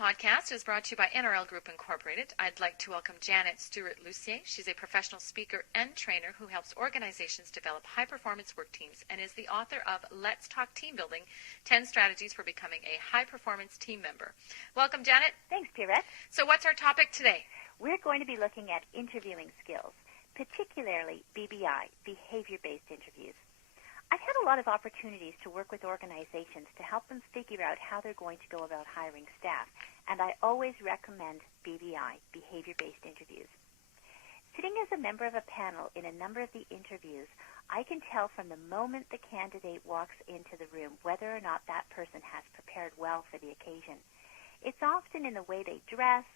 podcast is brought to you by NRL Group Incorporated. I'd like to welcome Janet Stewart-Lucier. She's a professional speaker and trainer who helps organizations develop high-performance work teams and is the author of Let's Talk Team Building, 10 Strategies for Becoming a High-Performance Team Member. Welcome, Janet. Thanks, Pierrette. So what's our topic today? We're going to be looking at interviewing skills, particularly BBI, behavior-based interviews. I've had a lot of opportunities to work with organizations to help them figure out how they're going to go about hiring staff, and I always recommend BBI, behavior-based interviews. Sitting as a member of a panel in a number of the interviews, I can tell from the moment the candidate walks into the room whether or not that person has prepared well for the occasion. It's often in the way they dress,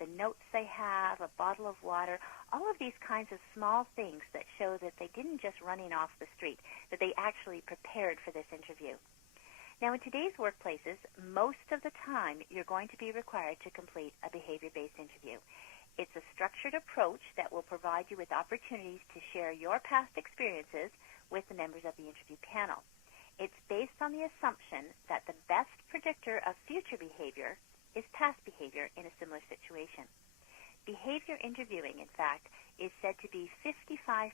the notes they have, a bottle of water, all of these kinds of small things that show that they didn't just run in off the street, that they actually prepared for this interview. Now, in today's workplaces, most of the time you're going to be required to complete a behavior-based interview. It's a structured approach that will provide you with opportunities to share your past experiences with the members of the interview panel. It's based on the assumption that the best predictor of future behavior is past behavior in a similar situation. Behavior interviewing, in fact, is said to be 55%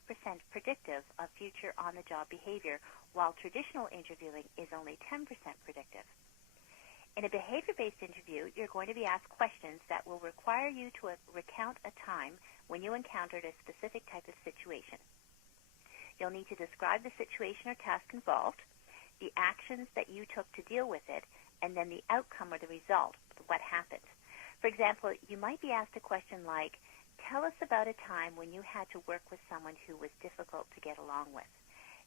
predictive of future on-the-job behavior, while traditional interviewing is only 10% predictive. In a behavior-based interview, you're going to be asked questions that will require you to recount a time when you encountered a specific type of situation. You'll need to describe the situation or task involved, the actions that you took to deal with it, and then the outcome or the result, what happened. For example, you might be asked a question like, tell us about a time when you had to work with someone who was difficult to get along with.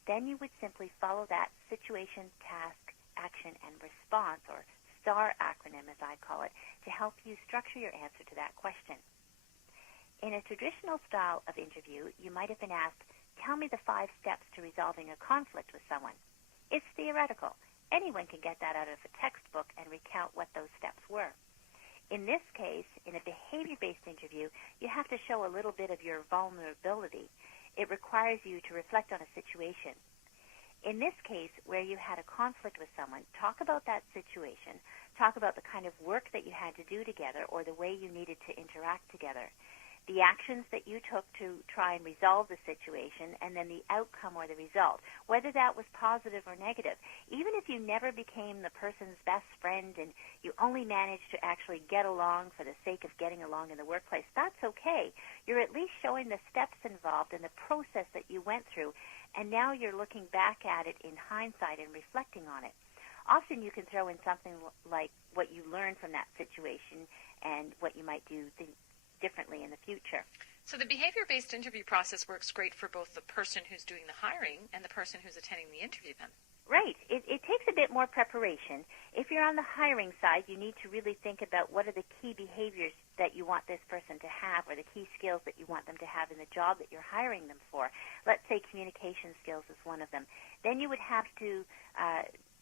Then you would simply follow that situation, task, action, and response, or STAR acronym as I call it, to help you structure your answer to that question. In a traditional style of interview, you might have been asked, tell me the 5 steps to resolving a conflict with someone. It's theoretical. Anyone can get that out of a textbook and recount what those steps were. In this case, in a behavior-based interview, you have to show a little bit of your vulnerability. It requires you to reflect on a situation. In this case, where you had a conflict with someone, talk about that situation, talk about the kind of work that you had to do together or the way you needed to interact together, the actions that you took to try and resolve the situation, and then the outcome or the result, whether that was positive or negative. Even if you never became the person's best friend and you only managed to actually get along for the sake of getting along in the workplace, that's okay. You're at least showing the steps involved and the process that you went through, and now you're looking back at it in hindsight and reflecting on it. Often you can throw in something like what you learned from that situation and what you might do differently in the future. So the behavior-based interview process works great for both the person who's doing the hiring and the person who's attending the interview then. Right. It takes a bit more preparation. If you're on the hiring side, you need to really think about what are the key behaviors that you want this person to have or the key skills that you want them to have in the job that you're hiring them for. Let's say communication skills is one of them. Then you would have to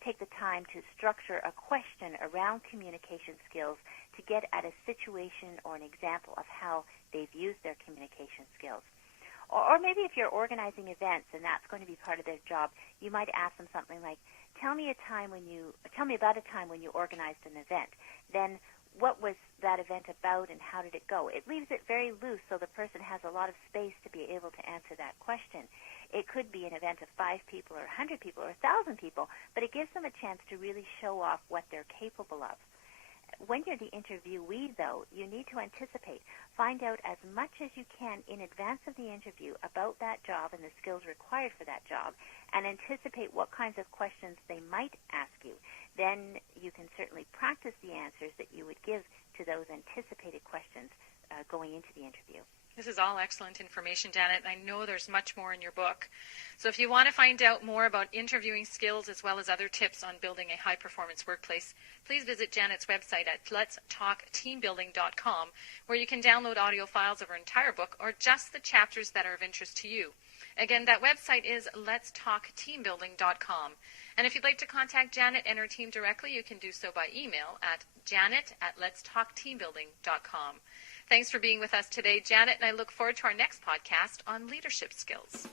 take the time to structure a question around communication skills to get at a situation or an example of how they've used their communication skills. Or maybe if you're organizing events and that's going to be part of their job, you might ask them something like, tell me about a time when you organized an event. Then what was that event about and how did it go? It leaves it very loose so the person has a lot of space to be able to answer that question. It could be an event of 5 people or 100 people or 1,000 people, but it gives them a chance to really show off what they're capable of. When you're the interviewee, though, you need to anticipate. Find out as much as you can in advance of the interview about that job and the skills required for that job, and anticipate what kinds of questions they might ask you. Then you can certainly practice the answers that you would give to those anticipated questions going into the interview. This is all excellent information, Janet. I know there's much more in your book. So if you want to find out more about interviewing skills as well as other tips on building a high-performance workplace, please visit Janet's website at letstalkteambuilding.com, where you can download audio files of her entire book or just the chapters that are of interest to you. Again, that website is letstalkteambuilding.com. And if you'd like to contact Janet and her team directly, you can do so by email at janet@letstalkteambuilding.com. Thanks for being with us today, Janet, and I look forward to our next podcast on leadership skills.